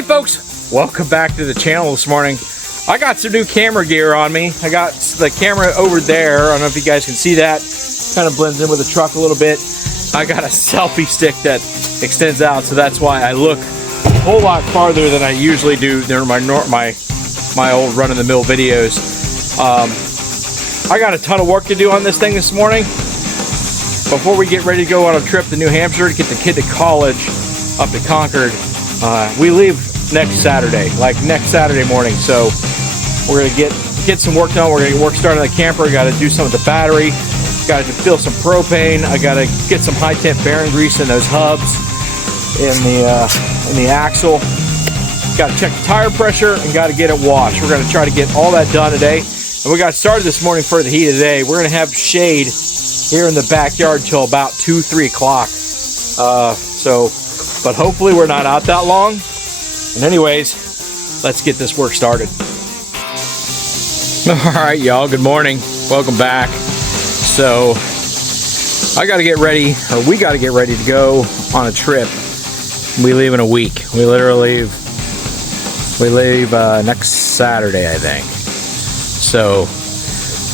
Hey folks, welcome back to the channel this morning. I got some new camera gear on me. I got the camera over there. I don't know if you guys can see that. Kind of blends in with the truck a little bit. I got a selfie stick that extends out, so that's why I look a whole lot farther than I usually do during my old run-of-the-mill videos. I got a ton of work to do on this thing this morning. Before we get ready to go on a trip to New Hampshire to get the kid to college up to Concord, we leave next Saturday, like next Saturday morning. So we're gonna get some work done. We're gonna get work started on the camper. Got to do some of the battery. Got to fill some propane. I got to get some high temp bearing grease in those hubs in the axle. Got to check the tire pressure and got to get it washed. We're gonna try to get all that done today. And we got started this morning for the heat of the day. We're gonna have shade here in the backyard till about 2-3 o'clock. But hopefully we're not out that long. And anyways, let's get this work started. All right, y'all, good morning. Welcome back. So I got to get ready, or we got to get ready to go on a trip. We leave in a week. We leave next Saturday, I think. So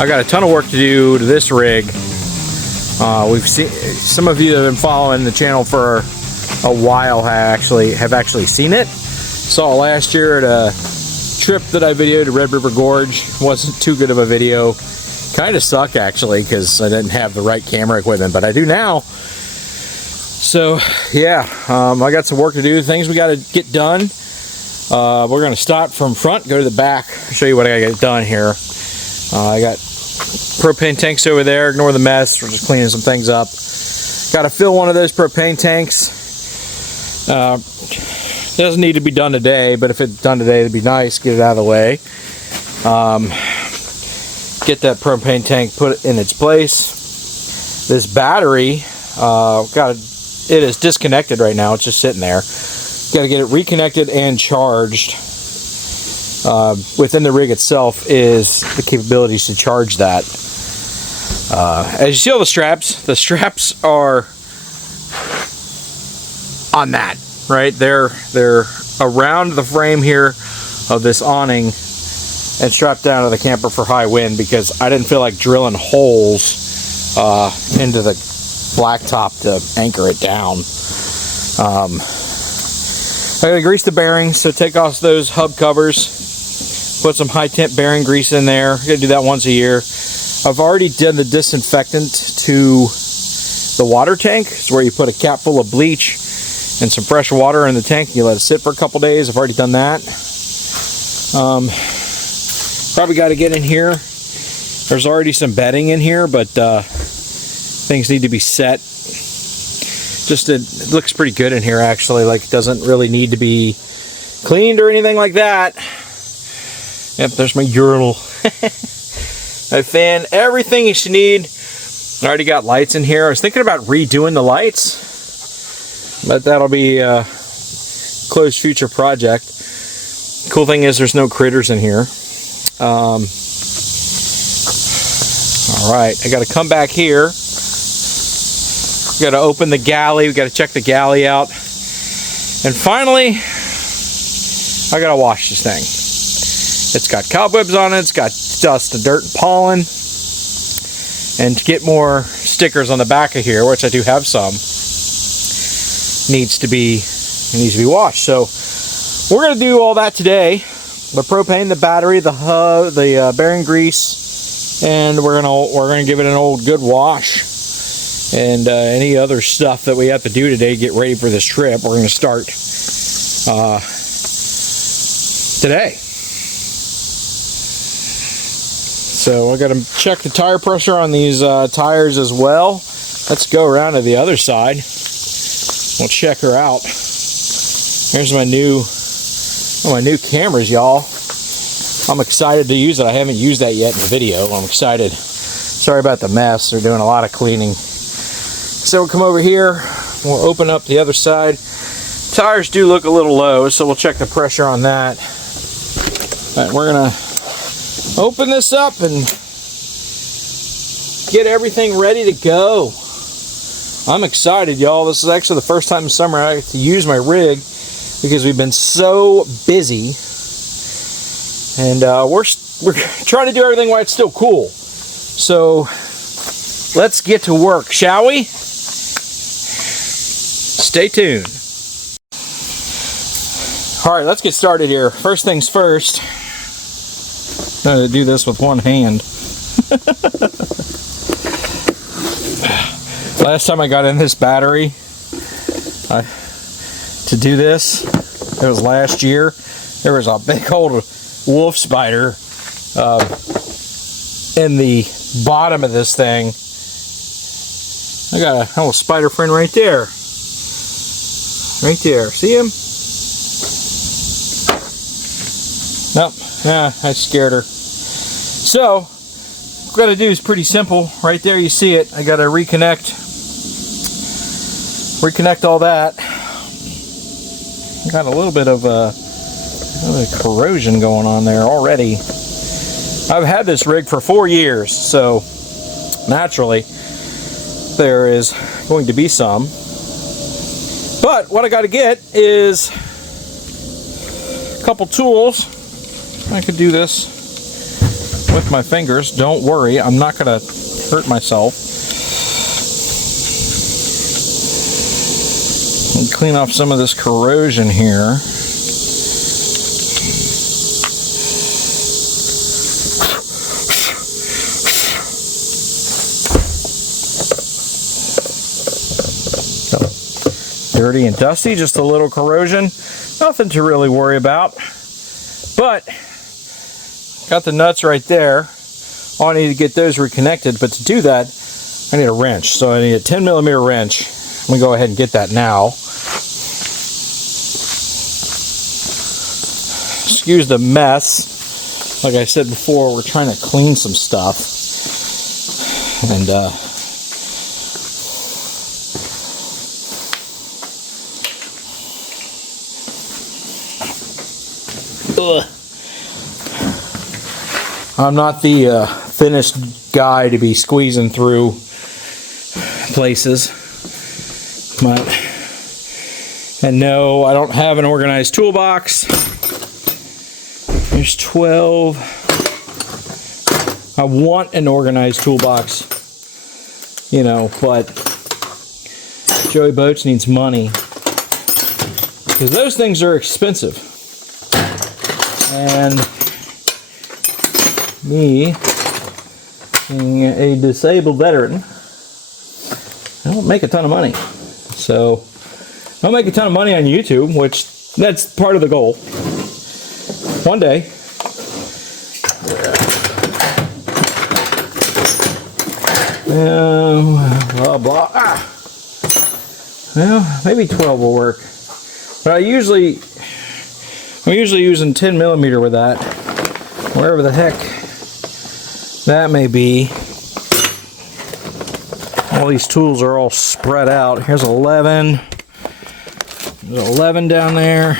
I got a ton of work to do to this rig. We've seen, some of you that have been following the channel for a while have actually seen it. Saw it last year at a trip that I videoed to Red River Gorge. Wasn't too good of a video. Kind of sucked actually because I didn't have the right camera equipment, but I do now. So yeah, I got some work to do, things we got to get done. We're going to start from front, go to the back, show you what I got to get done here. I got propane tanks over there. Ignore the mess. We're just cleaning some things up. Got to fill one of those propane tanks. Doesn't need to be done today, but if it's done today, it'd be nice. Get it out of the way. Get that propane tank put in its place. This battery, it is disconnected right now. It's just sitting there. Got to get it reconnected and charged. Within the rig itself is the capabilities to charge that. As you see all the straps are on that, right? They're around the frame here of this awning and strapped down to the camper for high wind because I didn't feel like drilling holes into the blacktop to anchor it down. I gotta grease the bearings, so take off those hub covers, put some high temp bearing grease in there. I gotta do that once a year. I've already done the disinfectant to the water tank. It's where you put a cap full of bleach and some fresh water in the tank and you let it sit for a couple days. I've already done that. Probably got to get in here. There's already some bedding in here, but things need to be set. Just it looks pretty good in here actually. Like it doesn't really need to be cleaned or anything like that. Yep, there's my urinal. My fan, everything you should need. I already got lights in here. I was thinking about redoing the lights, but that'll be a close future project. Cool thing is there's no critters in here. All right, I got to come back here. We got to open the galley. We got to check the galley out, and finally, I got to wash this thing. It's got cobwebs on it. It's got dust and dirt and pollen. And to get more stickers on the back of here, which I do have some, needs to be washed. So we're gonna do all that today: the propane, the battery, the hub, the bearing grease, and we're gonna give it an old good wash. And any other stuff that we have to do today to get ready for this trip, we're gonna start today. So I got to check the tire pressure on these tires as well. Let's go around to the other side. We'll check her out. Here's my new cameras, y'all. I'm excited to use it. I haven't used that yet in the video. I'm excited. Sorry about the mess. They're doing a lot of cleaning. So we'll come over here. We'll open up the other side. Tires do look a little low, so we'll check the pressure on that. All right, we're gonna open this up and get everything ready to go. I'm excited, y'all. This is actually the first time in summer I get to use my rig. because we've been so busy, and we're trying to do everything while it's still cool. So let's get to work, shall we? Stay tuned. All right, let's get started here. First things first, I'm going to do this with one hand. Last time I got in this battery to do this, it was last year. There was a big old wolf spider in the bottom of this thing. I got a little spider friend right there. Right there. See him? Nope. Nah, I scared her. So, what I gotta do is pretty simple. Right there, you see it. I gotta reconnect all that. Got a little bit of corrosion going on there already. I've had this rig for 4 years, so naturally there is going to be some. But what I got to get is a couple tools. I could do this with my fingers. Don't worry, I'm not going to hurt myself. And clean off some of this corrosion here. Dirty and dusty, just a little corrosion, nothing to really worry about. But got the nuts right there. All I need to get those reconnected, but to do that I need a wrench. So I need a 10mm wrench. I'm gonna go ahead and get that now. Excuse the mess. Like I said before, we're trying to clean some stuff, and I'm not the thinnest guy to be squeezing through places, and no, I don't have an organized toolbox. There's 12. I want an organized toolbox, you know, but Joey Boats needs money because those things are expensive. And me, being a disabled veteran, I don't make a ton of money. So I don't make a ton of money on YouTube, which that's part of the goal. One day. Blah, blah. Well, maybe 12 will work. But I'm usually using 10mm with that, wherever the heck that may be. All these tools are all spread out. Here's 11. There's 11 down there.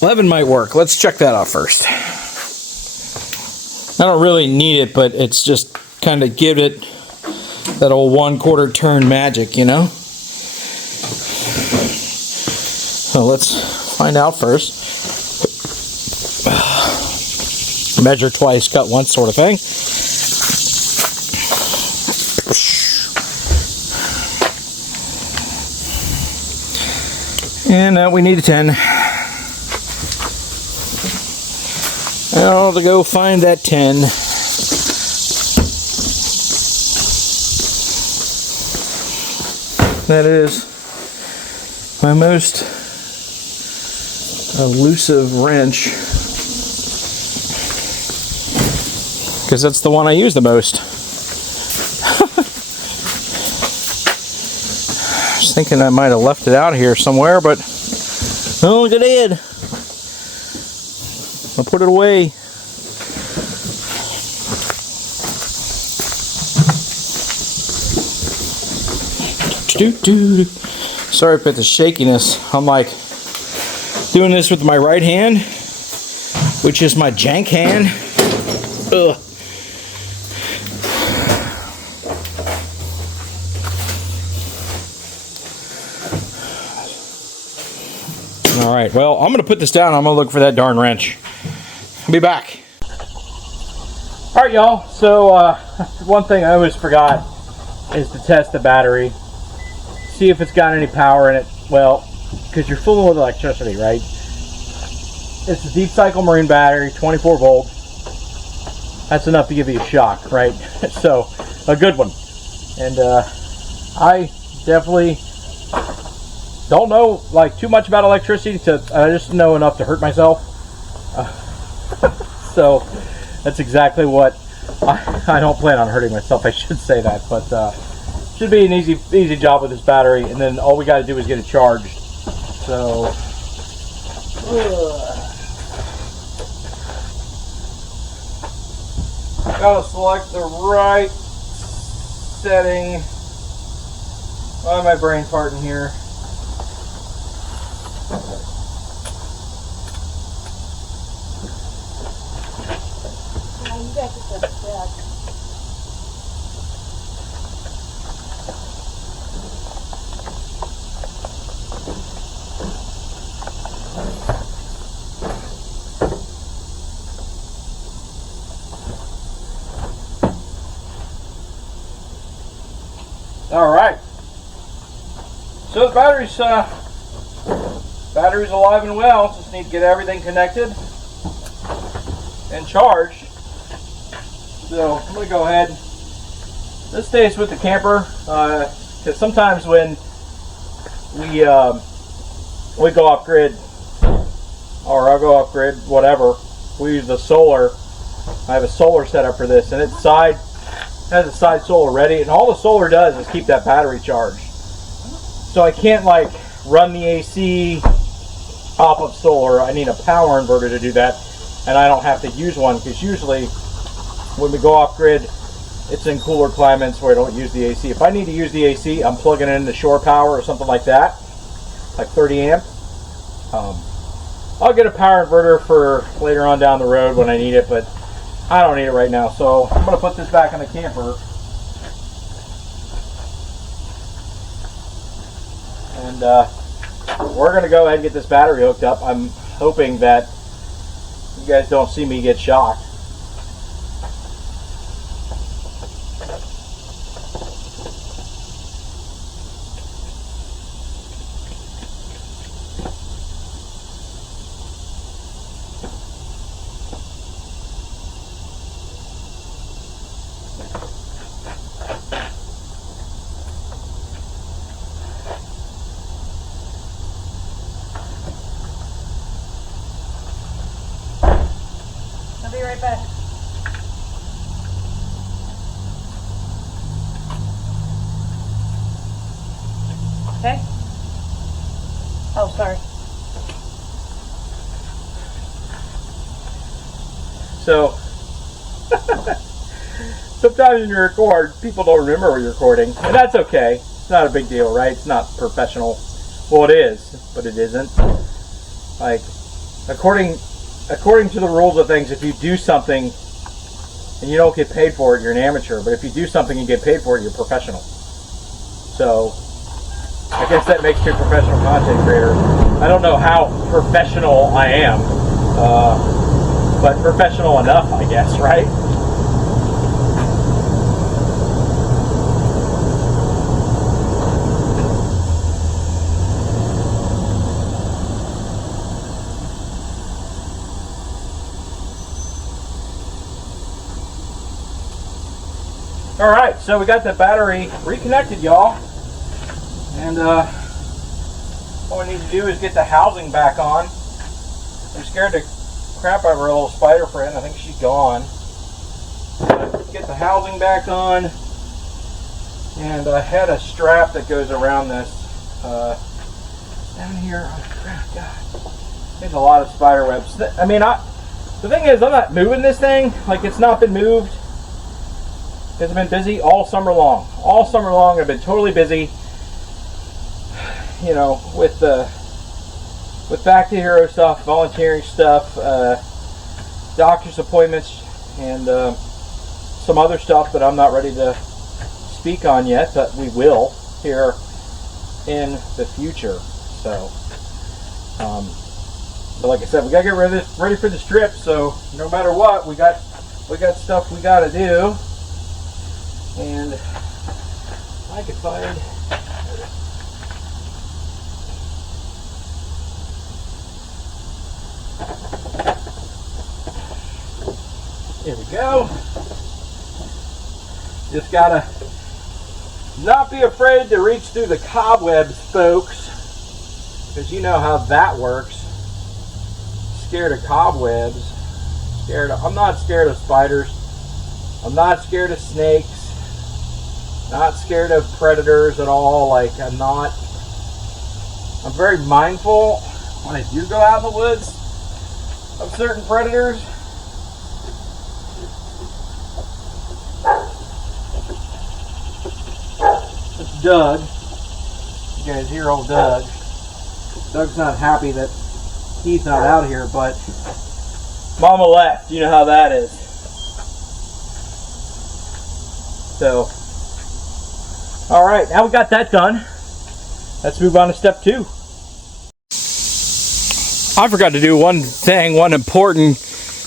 $11 might work. Let's check that out first. I don't really need it, but it's just kind of give it that old 1/4 turn magic, you know? So let's find out first. Measure twice, cut once sort of thing. And we need a 10. Now to go find that 10. That is my most elusive wrench, because that's the one I use the most. I was thinking I might have left it out here somewhere, but oh, look, I did. I'll put it away. Sorry about the shakiness. I'm like doing this with my right hand, which is my jank hand. Ugh. All right, well, I'm gonna put this down. I'm gonna look for that darn wrench. I'll be back. All right, y'all, so one thing I always forgot is to test the battery, see if it's got any power in it. Well, because you're fooling with electricity, right? It's a deep cycle marine battery, 24 volt. That's enough to give you a shock, right? So, a good one. And I definitely don't know like too much about electricity. I just know enough to hurt myself. So that's exactly what I don't plan on hurting myself. I should say that, but should be an easy job with this battery. And then all we got to do is get it charged. So. Gotta select the right setting. Why am my brain farting here? You got to set it back. All right. So the battery's alive and well. Just need to get everything connected and charged. So I'm gonna go ahead. This stays with the camper because sometimes when we go off grid, or I'll go off grid, whatever, we use the solar. I have a solar set up for this, and it's has a side solar ready, and all the solar does is keep that battery charged. So I can't like run the AC off of solar. I need a power inverter to do that, and I don't have to use one because usually when we go off grid, it's in cooler climates where I don't use the AC. If I need to use the AC, I'm plugging it into shore power or something like that, like 30 amp. I'll get a power inverter for later on down the road when I need it, but I don't need it right now. So I'm going to put this back in the camper. And we're going to go ahead and get this battery hooked up. I'm hoping that you guys don't see me get shocked. I'll be right back. Okay? Oh, sorry. So, sometimes when you record, people don't remember what you're recording, and that's okay. It's not a big deal, right? It's not professional. Well, it is, but it isn't. Like, according to the rules of things, if you do something and you don't get paid for it, you're an amateur. But if you do something and get paid for it, you're professional. So, I guess that makes me a professional content creator. I don't know how professional I am, but professional enough, I guess, right? All right, so we got the battery reconnected, y'all, and what we need to do is get the housing back on. I'm scared to crap out of our little spider friend. I think she's gone. Get the housing back on, and I had a strap that goes around this down here. Oh, God, there's a lot of spider webs. I mean, the thing is, I'm not moving this thing. Like, it's not been moved. It's been busy all summer long. All summer long, I've been totally busy. You know, with Back to Hero stuff, volunteering stuff, doctor's appointments, and some other stuff that I'm not ready to speak on yet, but we will here in the future. So, But like I said, we gotta get ready for this trip. So no matter what, we got stuff we gotta do. And I could find. There we go. Just gotta not be afraid to reach through the cobwebs, folks, because you know how that works. Scared of cobwebs. I'm not scared of spiders. I'm not scared of snakes. Not scared of predators at all. Like, I'm very mindful when I do go out in the woods of certain predators. It's Doug. You guys hear old Doug. Doug's not happy that he's not out here, but Mama left. You know how that is. So, all right, now we got that done. Let's move on to step 2. I forgot to do one important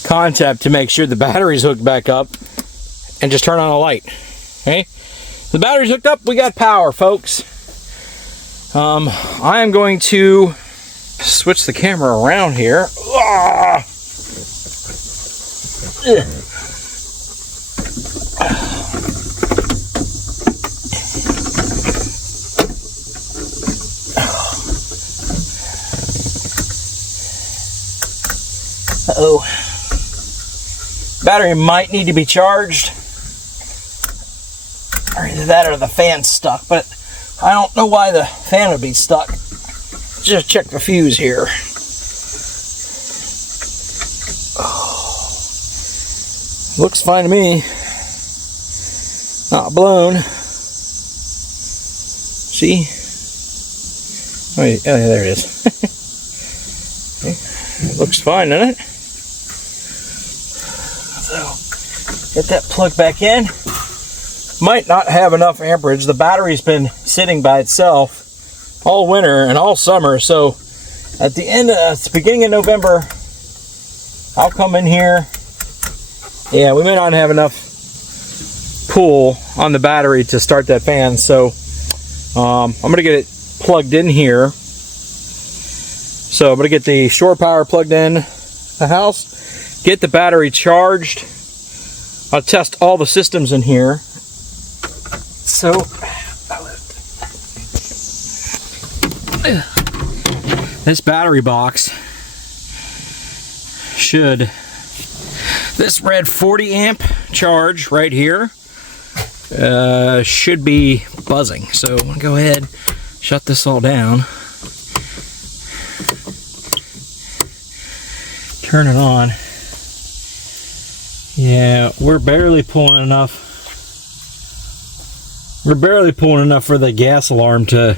concept to make sure the battery's hooked back up, and just turn on a light. Okay, the battery's hooked up. We got power, folks. I am going to switch the camera around here. Uh-oh. Battery might need to be charged. Or either that or the fan's stuck, but I don't know why the fan would be stuck. Just check the fuse here. Oh. Looks fine to me. Not blown. See? Oh, yeah, there it is. Okay. It looks fine, doesn't it? So, get that plug back in. Might not have enough amperage. The battery's been sitting by itself all winter and all summer, so at the beginning of November, I'll come in here. Yeah, we may not have enough pull on the battery to start that fan, so I'm gonna get it plugged in here. So I'm gonna get the shore power plugged in the house, get the battery charged. I'll test all the systems in here. So this battery box should, this red 40 amp charge right here should be buzzing. So I'm gonna go ahead, shut this all down, turn it on. Yeah, we're barely pulling enough. We're barely pulling enough for the gas alarm to,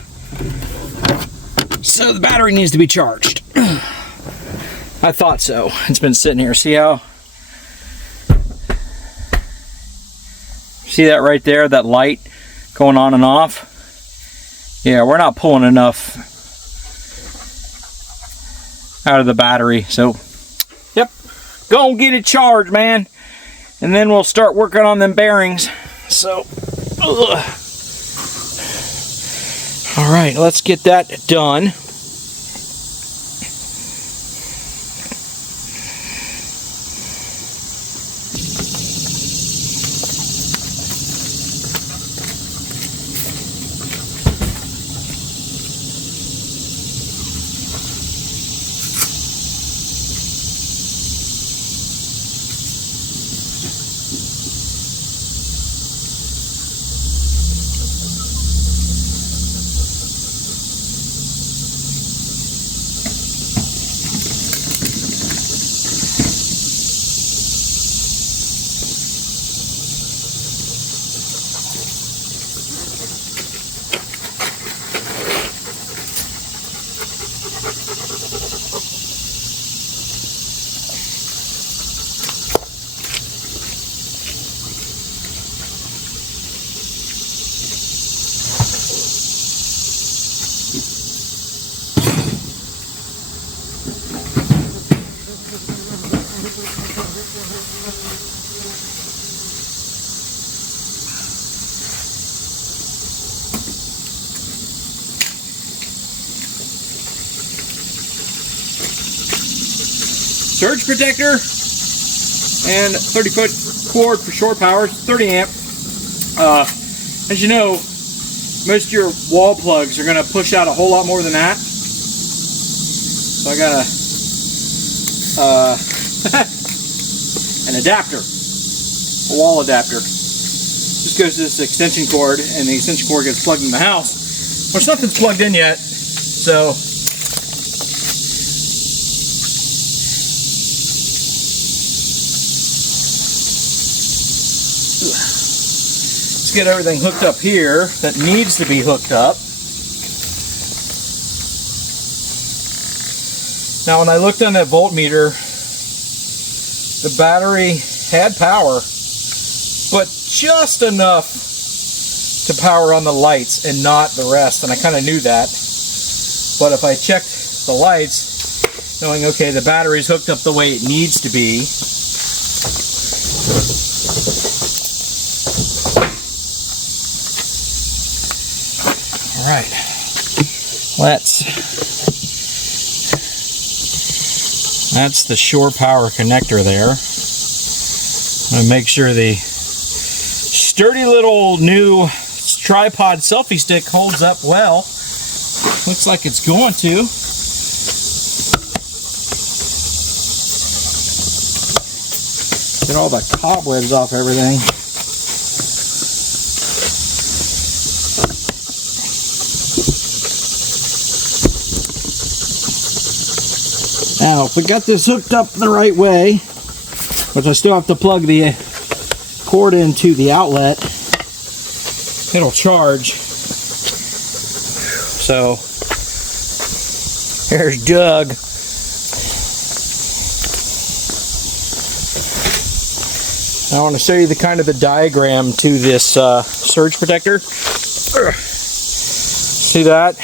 so the battery needs to be charged. I thought so. It's been sitting here. See how? See that right there? That light going on and off? Yeah, we're not pulling enough out of the battery. So, yep. Go and get it charged, man. And then we'll start working on them bearings. So, ugh. All right, let's get that done. Surge protector and 30-foot cord for shore power, 30 amp. As you know, most of your wall plugs are going to push out a whole lot more than that. So I got an adapter, a wall adapter. Just goes to this extension cord, and the extension cord gets plugged in the house. Well, nothing's plugged in yet, so let's get everything hooked up here that needs to be hooked up. Now, when I looked on that voltmeter, the battery had power, but just enough to power on the lights and not the rest, and I kind of knew that. But if I checked the lights, knowing, okay, the battery's hooked up the way it needs to be, all right, that's the shore power connector there. I'm going to make sure the sturdy little new tripod selfie stick holds up well. Looks like it's going to. Get all the cobwebs off everything. Now, if we got this hooked up the right way, which I still have to plug the cord into the outlet, it'll charge. So, here's Doug. I want to show you the kind of the diagram to this surge protector. See that?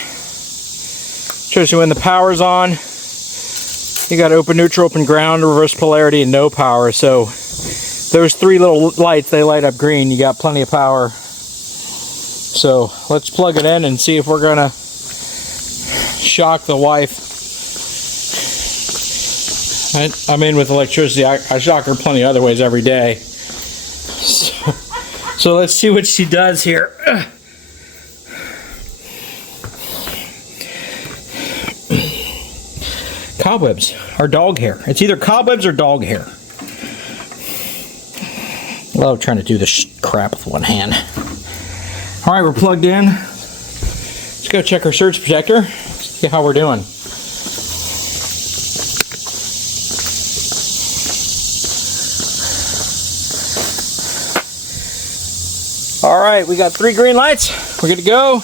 Shows you when the power's on. You got open, neutral, open ground, reverse polarity, and no power. So those three little lights, they light up green. You got plenty of power. So let's plug it in and see if we're gonna shock the wife. I'm in with electricity. I shock her plenty of other ways every day. So let's see what she does here. Cobwebs or dog hair. It's either cobwebs or dog hair. I love trying to do this crap with one hand. All right, we're plugged in. Let's go check our surge protector. See how we're doing. All right, we got 3 green lights. We're good to go.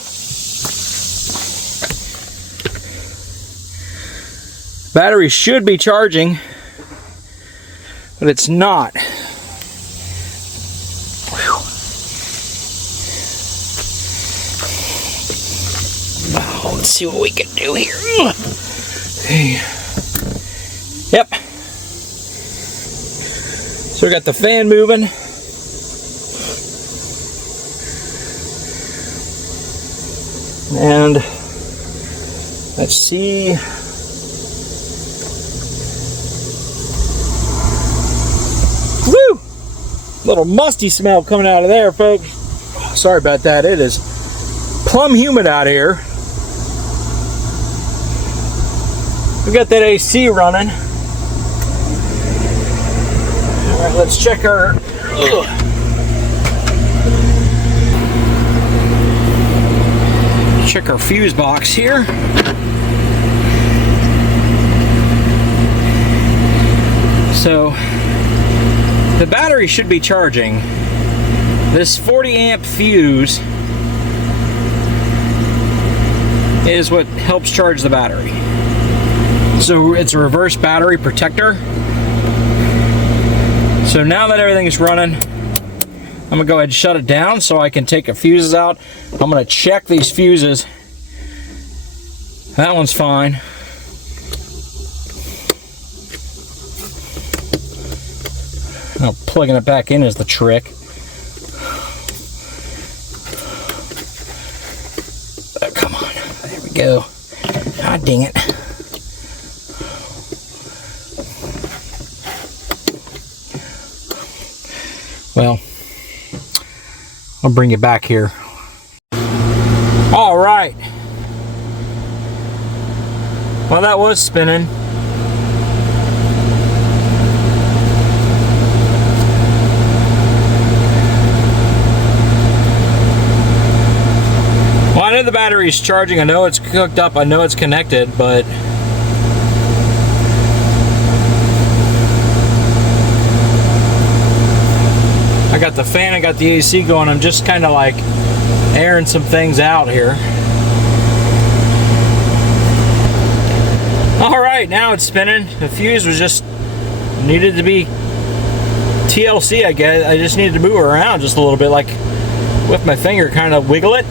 Battery should be charging, but it's not. Now, let's see what we can do here. Yep. So we got the fan moving. And let's see. Woo! Little musty smell coming out of there, folks. Sorry about that. It is plumb humid out here. We got that AC running. All right, let's check our. Check our fuse box here. So the battery should be charging. This 40 amp fuse is what helps charge the battery. So it's a reverse battery protector. So now that everything is running, I'm gonna go ahead and shut it down so I can take the fuses out. I'm gonna check these fuses. That one's fine. Now plugging it back in is the trick. Oh, come on, there we go. Ah, dang it. Well, I'll bring you back here. All right. Well, that was spinning. Well, I know the battery's charging. I know it's hooked up. I know it's connected, but I got the fan, I got the AC going. I'm just kind of like airing some things out here. All right, now it's spinning. The fuse was just needed to be TLC, I guess. I just needed to move it around just a little bit, like with my finger, kind of wiggle it.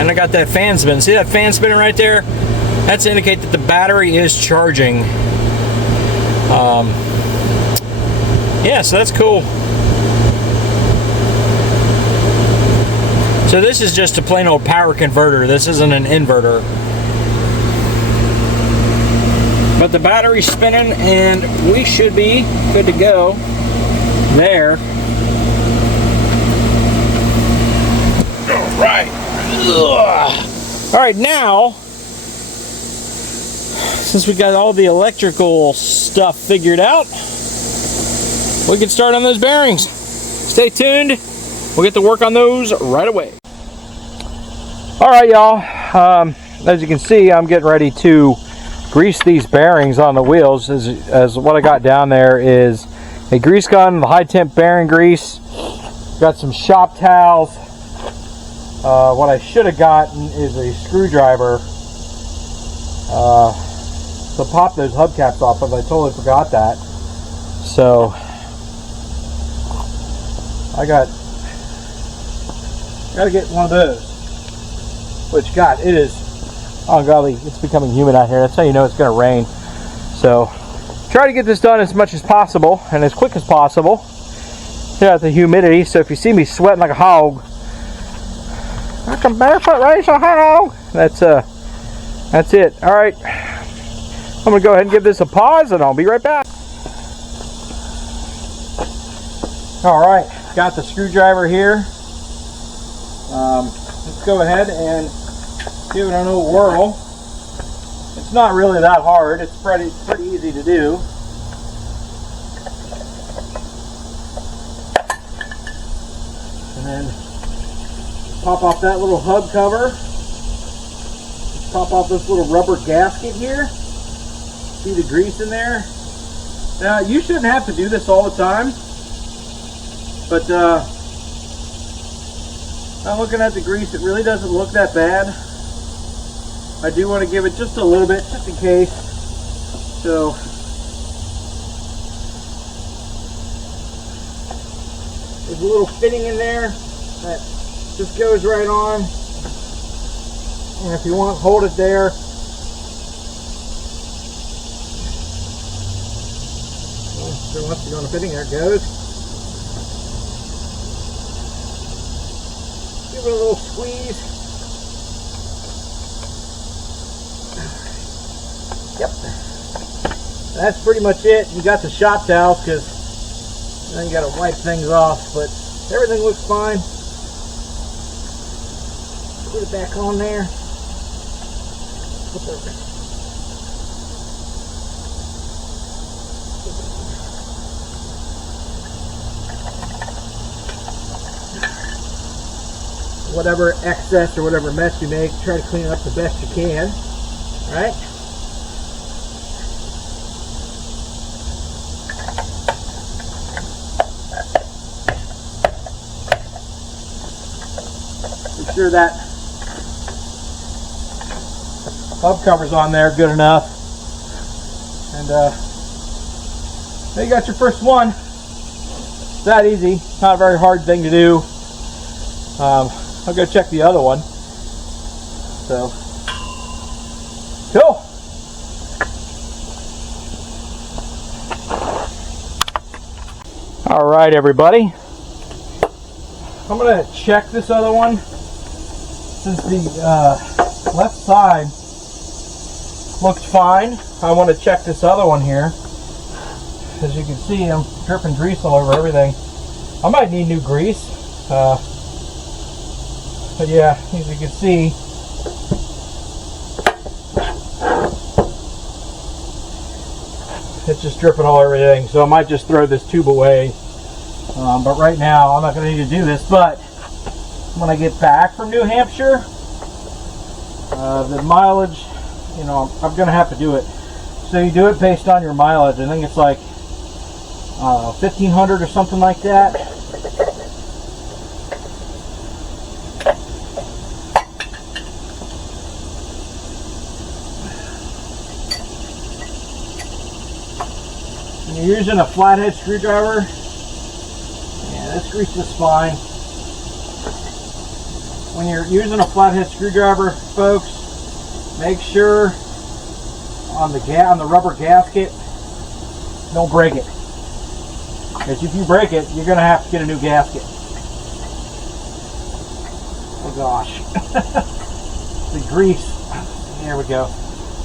And I got that fan spinning. See that fan spinning right there? That's to indicate that the battery is charging. Yeah, so that's cool. So this is just a plain old power converter. This isn't an inverter. But the battery's spinning and we should be good to go there. All right. Ugh. All right, now, since we got all the electrical stuff figured out, we can start on those bearings. Stay tuned. We'll get to work on those right away. All right, y'all. As you can see, I'm getting ready to grease these bearings on the wheels. As what I got down there is a grease gun, the high temp bearing grease. Got some shop towels. What I should have gotten is a screwdriver to pop those hubcaps off, but I totally forgot that. So I gotta get one of those. Which, God, it is ungodly. It's becoming humid out here. That's how you know it's going to rain. So try to get this done as much as possible and as quick as possible. Yeah, the humidity. So if you see me sweating like a hog, like a barefoot race a hog. That's it. All right. I'm going to go ahead and give this a pause and I'll be right back. All right. Got the screwdriver here. Let's go ahead and give it an old whirl. It's not really that hard. It's pretty easy to do. And then pop off that little hub cover. Pop off this little rubber gasket here. See the grease in there? Now, you shouldn't have to do this all the time, but I'm looking at the grease. It really doesn't look that bad. I do want to give it just a little bit, just in case. So there's a little fitting in there that just goes right on. And if you want, hold it there. So once you go on the fitting, there it goes. Give it a little squeeze. Yep. That's pretty much it. You got the shop towels because then you got to wipe things off, but everything looks fine. Put it back on there. Whatever excess or whatever mess you make, try to clean it up the best you can. All right? Make sure that hub cover's on there good enough. And there you got your first one. It's that easy. It's not a very hard thing to do. I'll go check the other one. So, cool. All right, everybody. I'm gonna check this other one. Since the left side looked fine, I want to check this other one here. As you can see, I'm dripping grease all over everything. I might need new grease. But yeah, as you can see, it's just dripping all over everything. So I might just throw this tube away. But right now, I'm not going to need to do this. But when I get back from New Hampshire, the mileage, you know, I'm going to have to do it. So you do it based on your mileage. I think it's like 1,500 or something like that. When you're using a flathead screwdriver, yeah, this grease is fine. When you're using a flathead screwdriver, folks, make sure on the rubber gasket, don't break it. Because if you break it, you're going to have to get a new gasket. Oh gosh. The grease. There we go.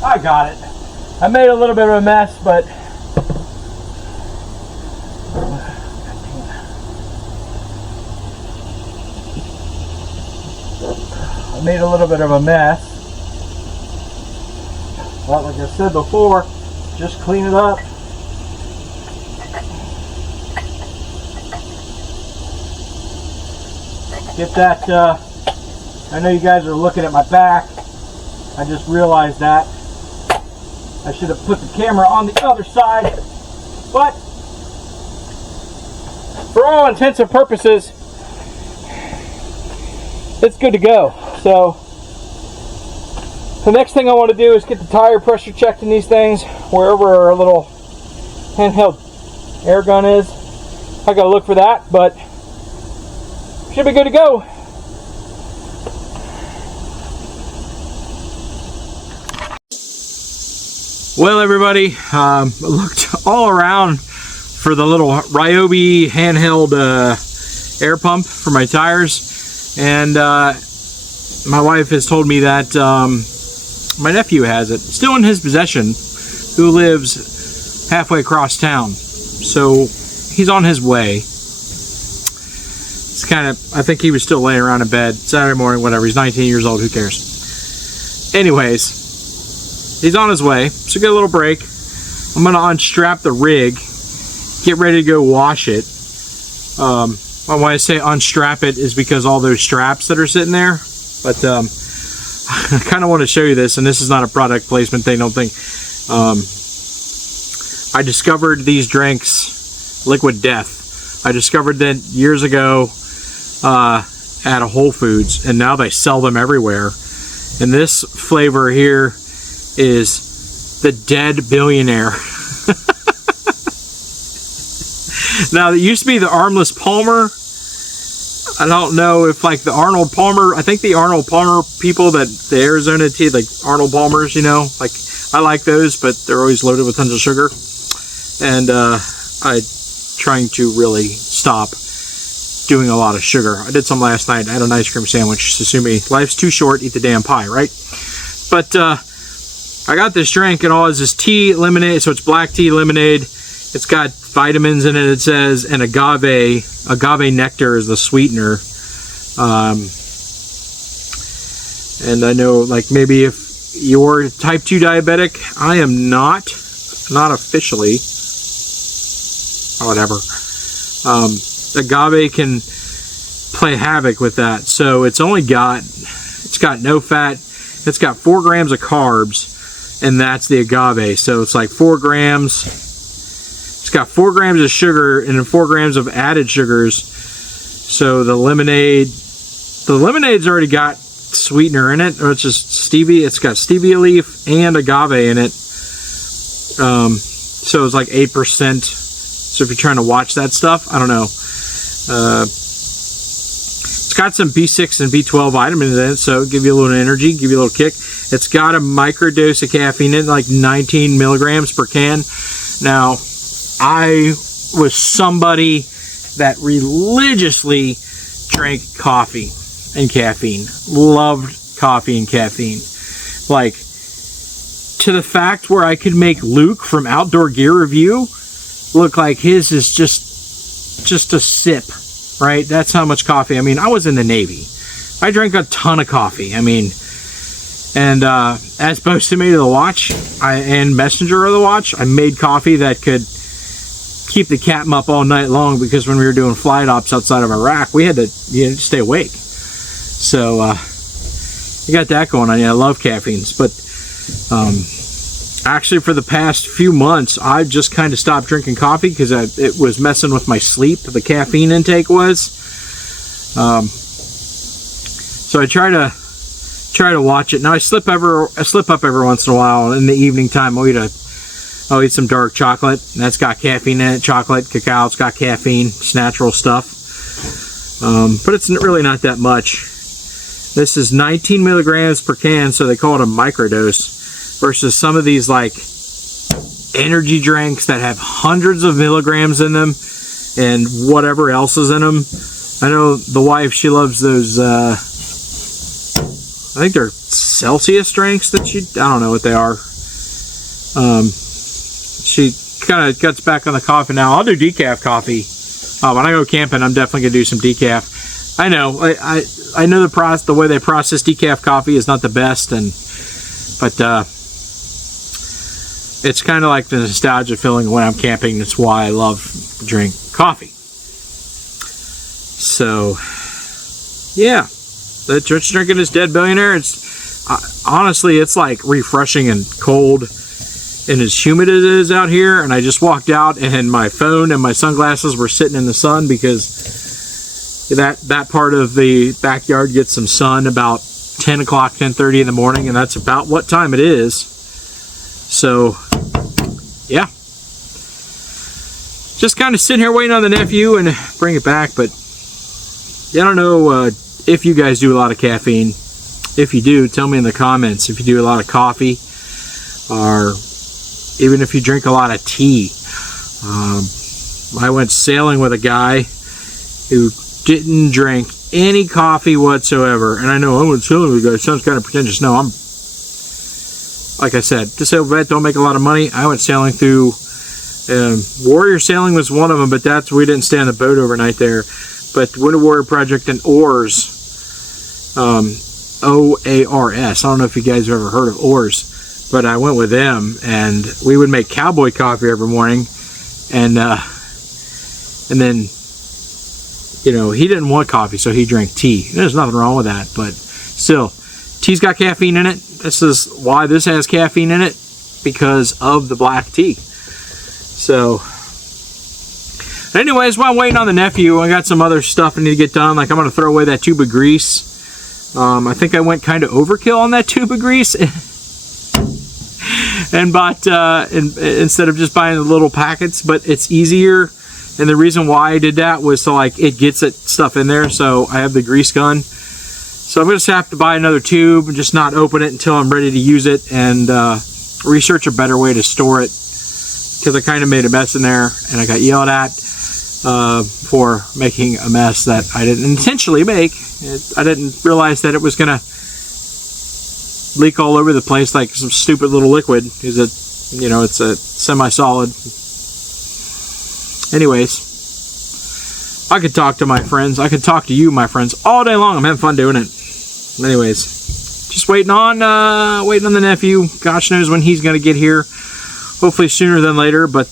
I got it. I made a little bit of a mess, but made a little bit of a mess. But like I said before, just clean it up. Get that, I know you guys are looking at my back. I just realized that. I should have put the camera on the other side. But, for all intents and purposes, it's good to go. So the next thing I want to do is get the tire pressure checked in these things, wherever our little handheld air gun is. I gotta look for that, but should be good to go. Well, everybody, I looked all around for the little Ryobi handheld air pump for my tires, and my wife has told me that my nephew has it, still in his possession, who lives halfway across town. So he's on his way. It's kind of, I think he was still laying around in bed Saturday morning, whatever. He's 19 years old, who cares? Anyways, he's on his way, so get a little break. I'm gonna unstrap the rig, get ready to go wash it. Why I say unstrap it is because all those straps that are sitting there. But I kind of want to show you this, and this is not a product placement thing, don't think. I discovered these drinks, Liquid Death. I discovered that years ago at a Whole Foods, and now they sell them everywhere. And this flavor here is the Dead Billionaire. Now, it used to be the Armless Palmer. I don't know if like the Arnold Palmer, I think the Arnold Palmer people, that the Arizona tea, like Arnold Palmers, you know, like I like those, but they're always loaded with tons of sugar. And I'm trying to really stop doing a lot of sugar. I did some last night. I had an ice cream sandwich. So sue me. Life's too short, eat the damn pie, right? But I got this drink, and all is this tea, lemonade, so it's black tea, lemonade. It's got vitamins in it, it says, and agave nectar is the sweetener. And I know, like, maybe if you're type 2 diabetic, I am not officially, whatever. Agave can play havoc with that. So it's got no fat, it's got 4 grams of carbs, and that's the agave. So it's like 4 grams. It's got 4 grams of sugar and then 4 grams of added sugars. So the lemonade's already got sweetener in it, or it's just stevia. It's got stevia leaf and agave in it. So it's like 8%. So if you're trying to watch that stuff, I don't know. It's got some B6 and B12 vitamins in it, so it'll give you a little energy, give you a little kick. It's got a microdose of caffeine in it, like 19 milligrams per can. Now, I was somebody that religiously drank coffee and caffeine. Loved coffee and caffeine. Like, to the fact where I could make Luke from Outdoor Gear Review look like his is just a sip, right? That's how much coffee. I mean, I was in the Navy. I drank a ton of coffee. I mean, and as Postmate of the Watch and Messenger of the Watch, I made coffee that could keep the captain up all night long, because when we were doing flight ops outside of Iraq, we had to stay awake. So you got that going on. Yeah, I love caffeines, but actually for the past few months, I've just kind of stopped drinking coffee because it was messing with my sleep. The caffeine intake was. So I try to watch it. Now I slip up every once in a while in the evening time. I'll eat some dark chocolate. That's got caffeine in it. Chocolate, cacao, it's got caffeine. It's natural stuff. But it's really not that much. This is 19 milligrams per can, so they call it a microdose, versus some of these like energy drinks that have hundreds of milligrams in them and whatever else is in them. I know the wife, she loves those, I think they're Celsius drinks that I don't know what they are. She kind of gets back on the coffee now. I'll do decaf coffee. When I go camping, I'm definitely gonna do some decaf. I know, I know the way they process decaf coffee is not the best, but it's kind of like the nostalgia feeling when I'm camping. That's why I love to drink coffee. So, yeah, the church drinking is dead billionaire. It's honestly, it's like refreshing and cold and as humid as it is out here. And I just walked out and my phone and my sunglasses were sitting in the sun, because that part of the backyard gets some sun about 10 o'clock, 10:30 in the morning, and that's about what time it is. So, yeah. Just kind of sitting here waiting on the nephew and bring it back, but I don't know if you guys do a lot of caffeine. If you do, tell me in the comments. If you do a lot of coffee, or even if you drink a lot of tea. I went sailing with a guy who didn't drink any coffee whatsoever. And I know I went sailing with a guy. It sounds kind of pretentious. No, I'm, like I said, disabled vet, don't make a lot of money. I went sailing through, Warrior Sailing was one of them, but we didn't stay on the boat overnight there. But Winter Warrior Project and Oars, OARS. I don't know if you guys have ever heard of Oars, but I went with them, and we would make cowboy coffee every morning, and then, he didn't want coffee, so he drank tea. There's nothing wrong with that, but still, tea's got caffeine in it. This is why this has caffeine in it, because of the black tea. So, anyways, while I'm waiting on the nephew, I got some other stuff I need to get done. Like, I'm going to throw away that tube of grease. I think I went kind of overkill on that tube of grease. And bought, instead of just buying the little packets, but it's easier. And the reason why I did that was so it gets stuff in there. So I have the grease gun. So I'm going to have to buy another tube and just not open it until I'm ready to use it, and research a better way to store it, because I kind of made a mess in there and I got yelled at for making a mess that I didn't intentionally make. I didn't realize that it was going to leak all over the place like some stupid little liquid, because it's a semi-solid. Anyways, I could talk to my friends. I could talk to you, my friends, all day long. I'm having fun doing it. Anyways, just waiting on the nephew. Gosh knows when he's going to get here. Hopefully sooner than later. But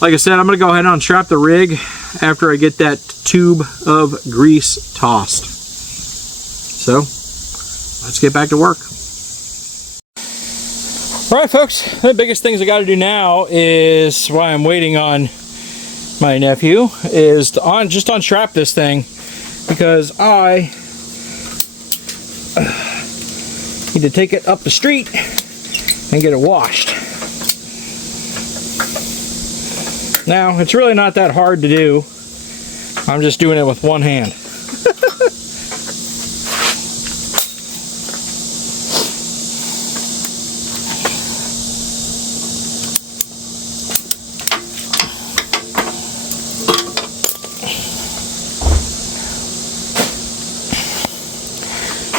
like I said, I'm going to go ahead and unstrap the rig after I get that tube of grease tossed. So, let's get back to work. Alright folks, the biggest things I got to do now is, while I'm waiting on my nephew, is to just unstrap this thing, because I need to take it up the street and get it washed. Now, it's really not that hard to do. I'm just doing it with one hand.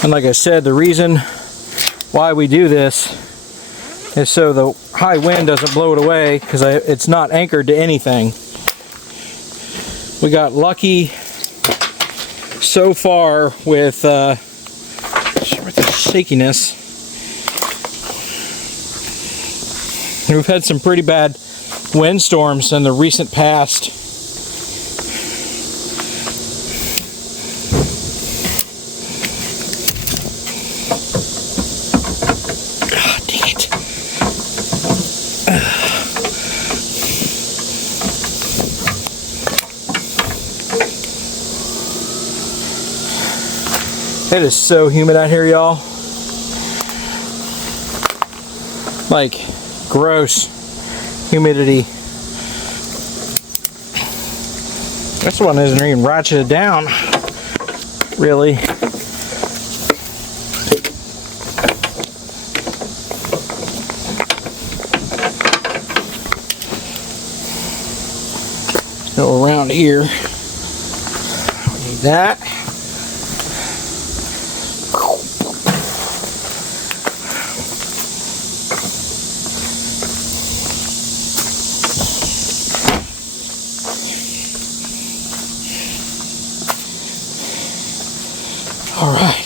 And like I said, the reason why we do this is so the high wind doesn't blow it away, because it's not anchored to anything. We got lucky so far with the shakiness. We've had some pretty bad windstorms in the recent past. God dang it. It is so humid out here, y'all. Like, gross humidity. This one isn't even ratcheted down, really. Go around here. We need that. All right.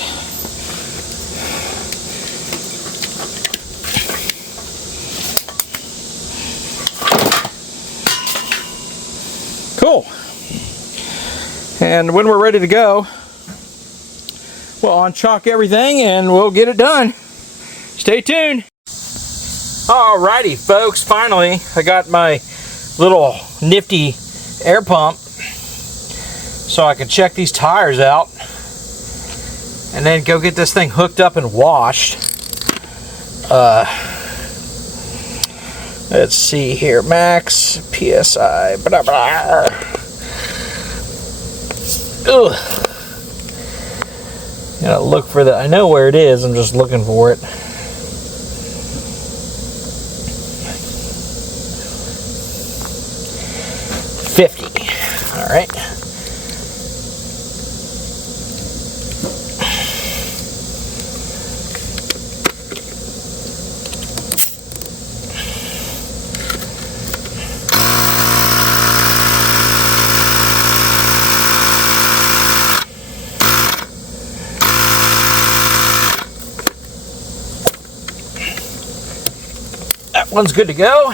Cool. And when we're ready to go, we'll unchalk everything and we'll get it done. Stay tuned. Alrighty, folks. Finally, I got my little nifty air pump so I can check these tires out. And then go get this thing hooked up and washed. Let's see here, max PSI. Blah, blah. Ugh. Gotta look for that. I know where it is. I'm just looking for it. $50. All right. That one's good to go.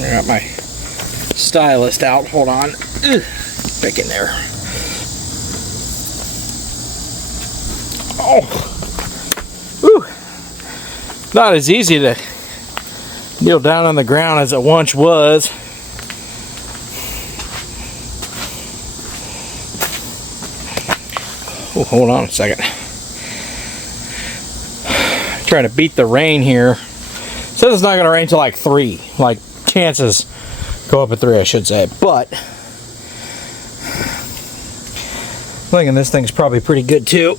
I got my stylus out. Hold on. Ugh. Back in there. Oh. Whew. Not as easy to kneel down on the ground as it once was. Oh, hold on a second. Trying to beat the rain here. Says it's not going to rain till like 3. Like, chances go up at 3, I should say. But I'm thinking this thing's probably pretty good too.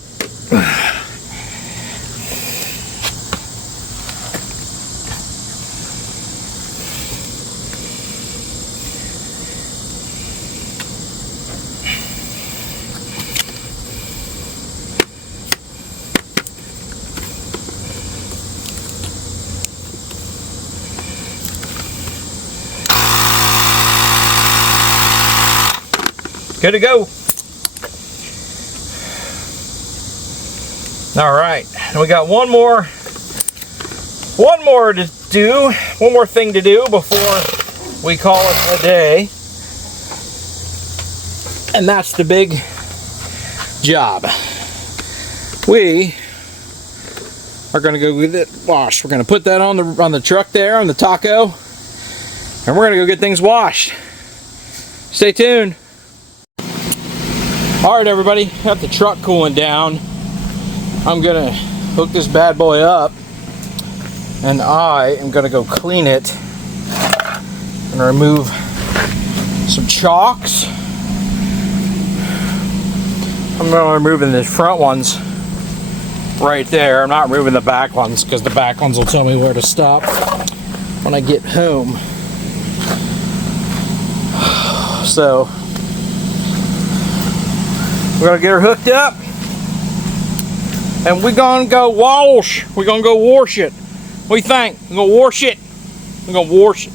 Good to go. All right, we got one more to do, one more thing to do before we call it a day, and that's the big job. We are going to go get it washed. We're going to put that on the truck there, on the taco, and we're going to go get things washed. Stay tuned. Alright everybody, got the truck cooling down. I'm gonna hook this bad boy up and I am gonna go clean it and remove some chocks. I'm gonna remove the front ones right there. I'm not removing the back ones because the back ones will tell me where to stop. when I get home. So we're gonna get her hooked up, and we're gonna go wash. We're gonna go wash it. What do you think? We're gonna wash it. We're gonna wash it.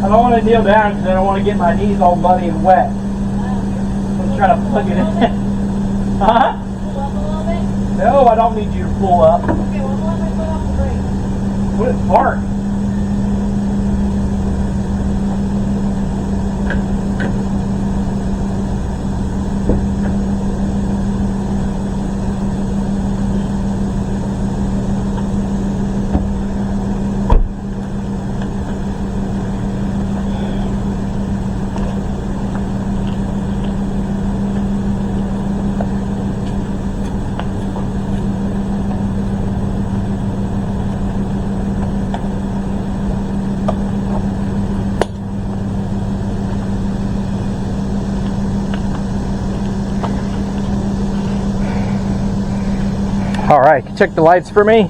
I don't want to kneel down because I don't want to get my knees all muddy and wet. I'm trying to plug it in. Huh? Pull up a little bit? No, I don't need you to pull up. Okay, well, let me put off the brake. Put it in park. All right, check the lights for me.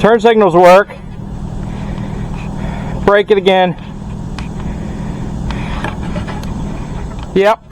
Turn signals work. Brake it again. Yep.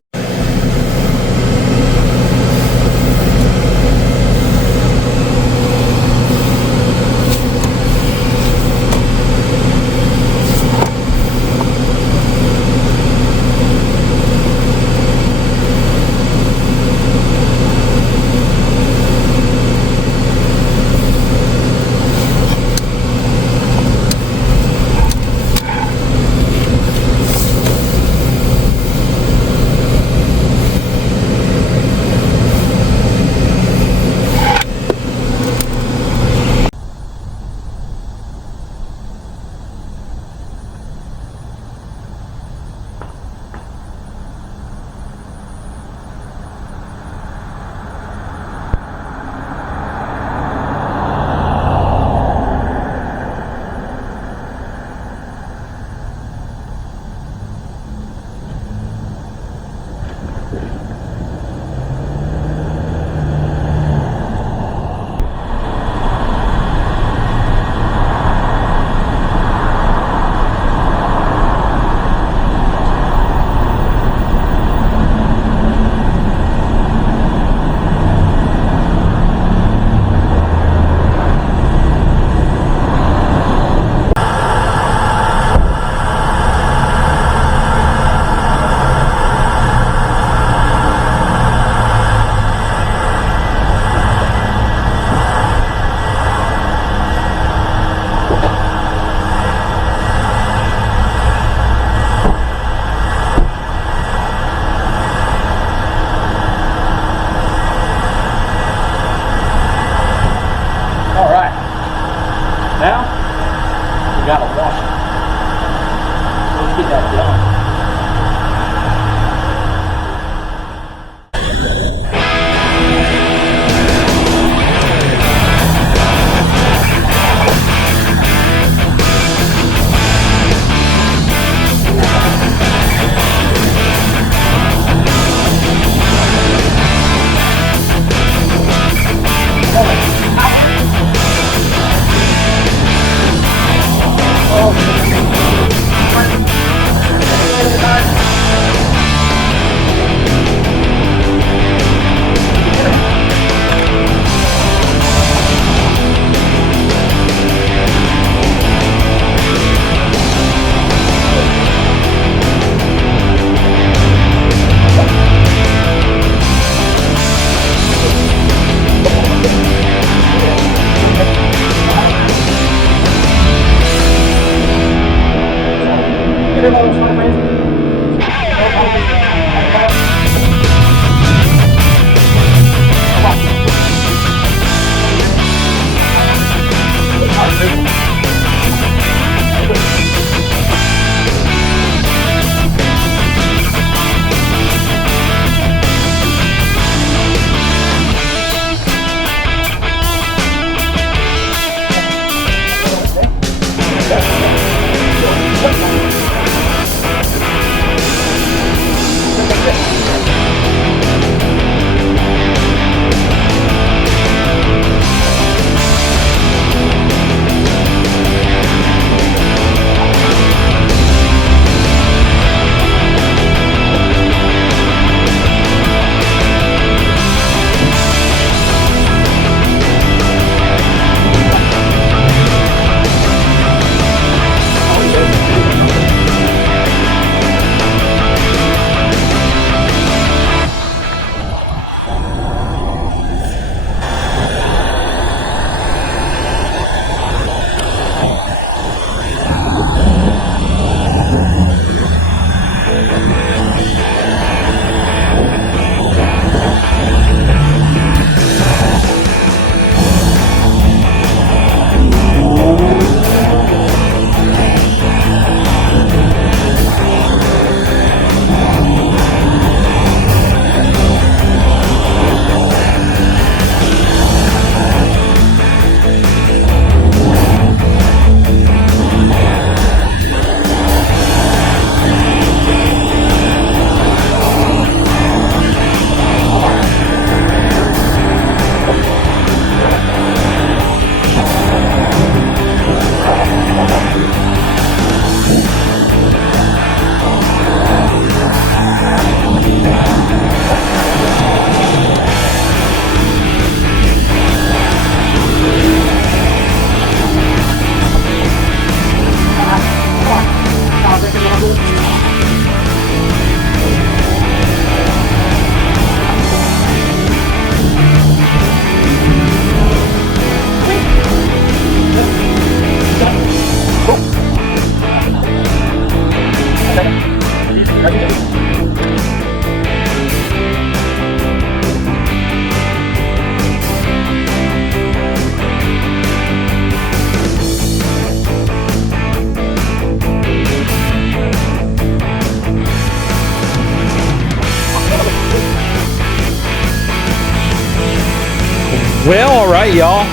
Well, all right, y'all.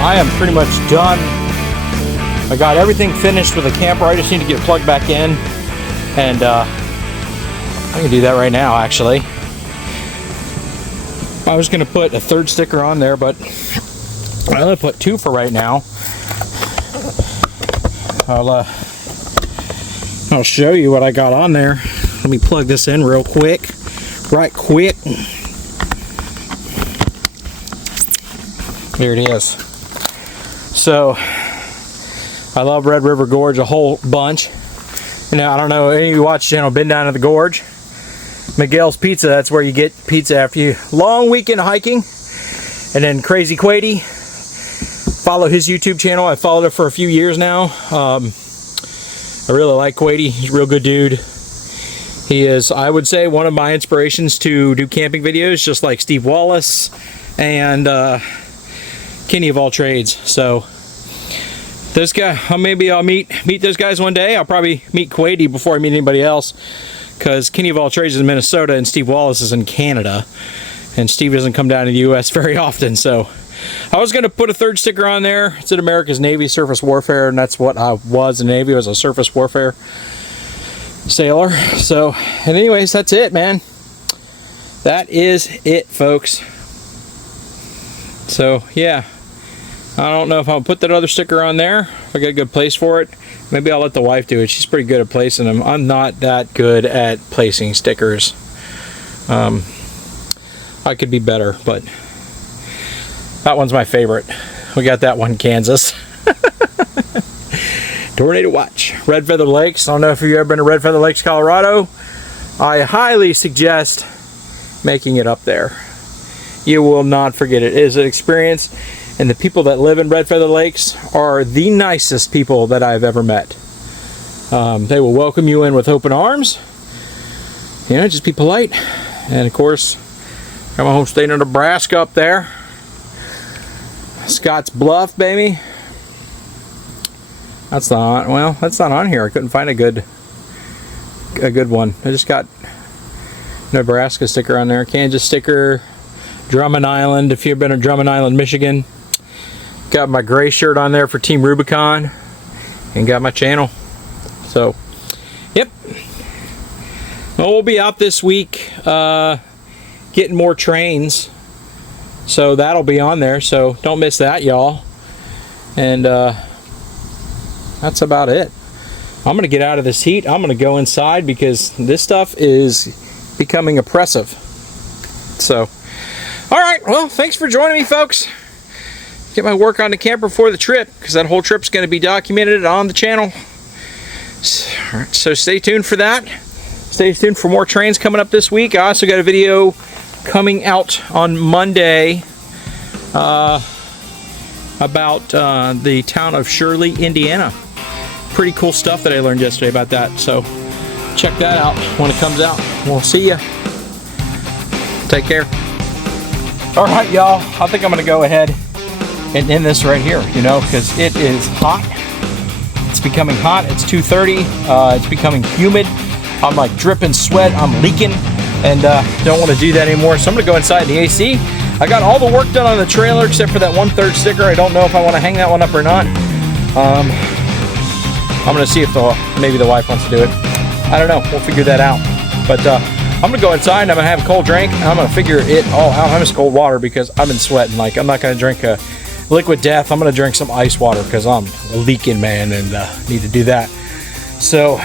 I am pretty much done. I got everything finished with the camper. I just need to get it plugged back in. And I can do that right now, actually. I was going to put a third sticker on there, but I only put 2 for right now. I'll show you what I got on there. Let me plug this in real quick. Right quick. Here it is. So, I love Red River Gorge a whole bunch. You know, I don't know, any of you watch the channel been down to the gorge? Miguel's Pizza, that's where you get pizza after you long weekend hiking. And then Crazy Quady, follow his YouTube channel. I've followed it for a few years now. I really like Quady. He's a real good dude. He is, I would say, one of my inspirations to do camping videos, just like Steve Wallace and Kenny of All Trades. So this guy, maybe I'll meet those guys one day. I'll probably meet Quady before I meet anybody else, because Kenny of all trades is in Minnesota and Steve Wallace is in Canada, and Steve doesn't come down to the U.S. very often. So I was going to put a third sticker on there. It's in America's Navy Surface Warfare, and that's what I was in the Navy. I was a surface warfare sailor. So, and anyways, that's it, man. That is it, folks. So yeah, I don't know if I'll put that other sticker on there, if I get a good place for it. Maybe I'll let the wife do it. She's pretty good at placing them. I'm not that good at placing stickers. I could be better, but that one's my favorite. We got that one, Kansas. Tornado Watch. Red Feather Lakes. I don't know if you've ever been to Red Feather Lakes, Colorado. I highly suggest making it up there. You will not forget it. It is an experience, and the people that live in Red Feather Lakes are the nicest people that I've ever met. They will welcome you in with open arms. You know, just be polite. And of course, got my home state of Nebraska up there. Scotts Bluff, baby. That's not, well, that's not on here. I couldn't find a good one. I just got Nebraska sticker on there, Kansas sticker, Drummond Island, if you've been to Drummond Island, Michigan. Got my gray shirt on there for Team Rubicon, and got my channel. So, yep. Well, we'll be out this week getting more trains, so that'll be on there, so don't miss that, y'all. And that's about it. I'm gonna get out of this heat. I'm gonna go inside because this stuff is becoming oppressive. So, all right, well, thanks for joining me, folks. Get my work on the camper for the trip, because that whole trip's going to be documented on the channel. So stay tuned for that. Stay tuned for more trains coming up this week. I also got a video coming out on Monday about the town of Shirley, Indiana. Pretty cool stuff that I learned yesterday about that. So check that out when it comes out. We'll see ya. Take care. All right, y'all. I think I'm going to go ahead and end this right here, you know, because it is hot. It's becoming hot. It's 2:30. It's becoming humid. I'm like dripping sweat. I'm leaking, and don't want to do that anymore. So I'm going to go inside the AC. I got all the work done on the trailer except for that 1/3 sticker. I don't know if I want to hang that one up or not. I'm going to see if maybe the wife wants to do it. I don't know. We'll figure that out. But I'm going to go inside and I'm going to have a cold drink. And I'm going to figure it all out. I'm just cold water because I've been sweating. Like, I'm not going to drink a liquid death. I'm going to drink some ice water because I'm leaking, man, and need to do that. So,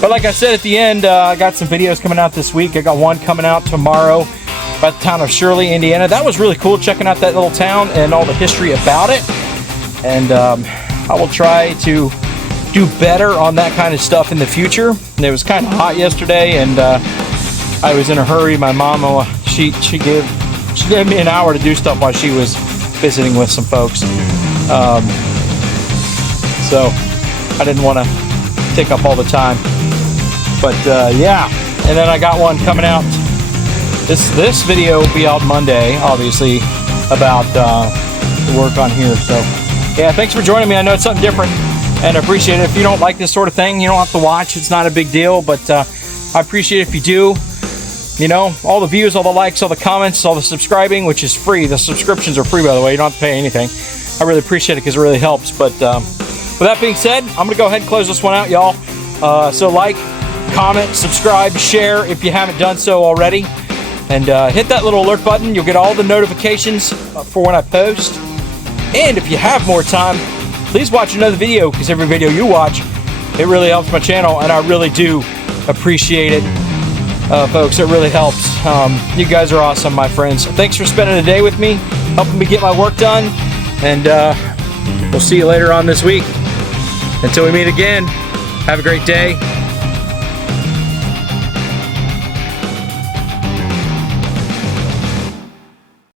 but like I said at the end, I got some videos coming out this week. I got one coming out tomorrow about the town of Shirley, Indiana. That was really cool, checking out that little town and all the history about it. And I will try to do better on that kind of stuff in the future. And it was kind of hot yesterday, and I was in a hurry. My mama, she gave me an hour to do stuff while she was visiting with some folks. So I didn't want to take up all the time. But yeah, and then I got one coming out. This video will be out Monday, obviously, about the work on here. So yeah, thanks for joining me. I know it's something different, and I appreciate it. If you don't like this sort of thing, you don't have to watch. It's not a big deal, but I appreciate it if you do. You know, all the views, all the likes, all the comments, all the subscribing, which is free. The subscriptions are free, by the way. You don't have to pay anything. I really appreciate it because it really helps. But with that being said, I'm going to go ahead and close this one out, y'all. So like, comment, subscribe, share if you haven't done so already. And hit that little alert button. You'll get all the notifications for when I post. And if you have more time, please watch another video, because every video you watch, it really helps my channel, and I really do appreciate it. Folks, it really helps. You guys are awesome, my friends. Thanks for spending the day with me, helping me get my work done, and we'll see you later on this week. Until we meet again, have a great day.